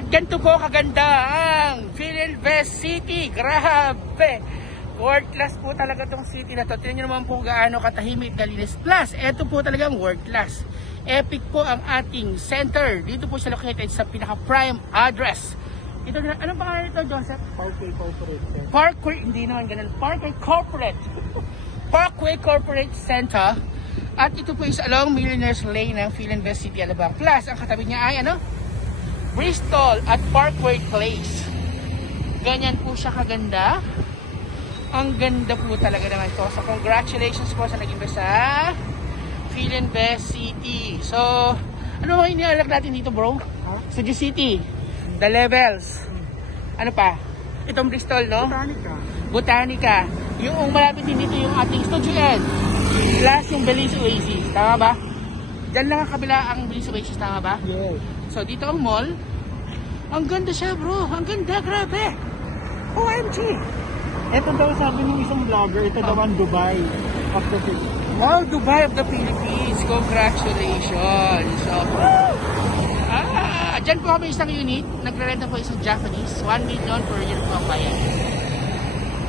At ganito po kaganda ang Philinvest City. Grabe! World class po talaga tong city na to. Tingnan nyo naman po gaano katahimik, kalinis. Plus, eto po talagang world class. Epic po ang ating center. Dito po siya located sa pinaka-prime address. Ito, anong pangalan nito, Joseph? Parkway Corporate Center. Parkway, hindi naman ganun. Parkway Corporate. Parkway Corporate Center. At ito po is along Millionaires Lane ng Philinvest City, Alabang. Plus, ang katabi niya ay ano? Bristol at Parkway Place. Ganyan po siya kaganda. Ang ganda po talaga naman to. So, congratulations po sa nag-invest sa Philinvest City. So, ano mga inialak natin dito, bro? Studio City. The levels. Ano pa? Itong Bristol, no? Botanica. Botanica. Yung malapit din dito yung ating Studio N. Plus yung Belize Oasis. Tama ba? Diyan lang ang kabila ang Belize Oasis. Tama ba? Yes. So, dito ang mall. Ang ganda siya, bro. Ang ganda. Grabe. OMG. Ito daw sabi ng isang vlogger, ito daw ang Dubai of the Philippines. Wow, Dubai of the Philippines. Congratulations. So, dyan po kami isang unit. Nagre-renta po isang Japanese. 1 million per year po ang bayan.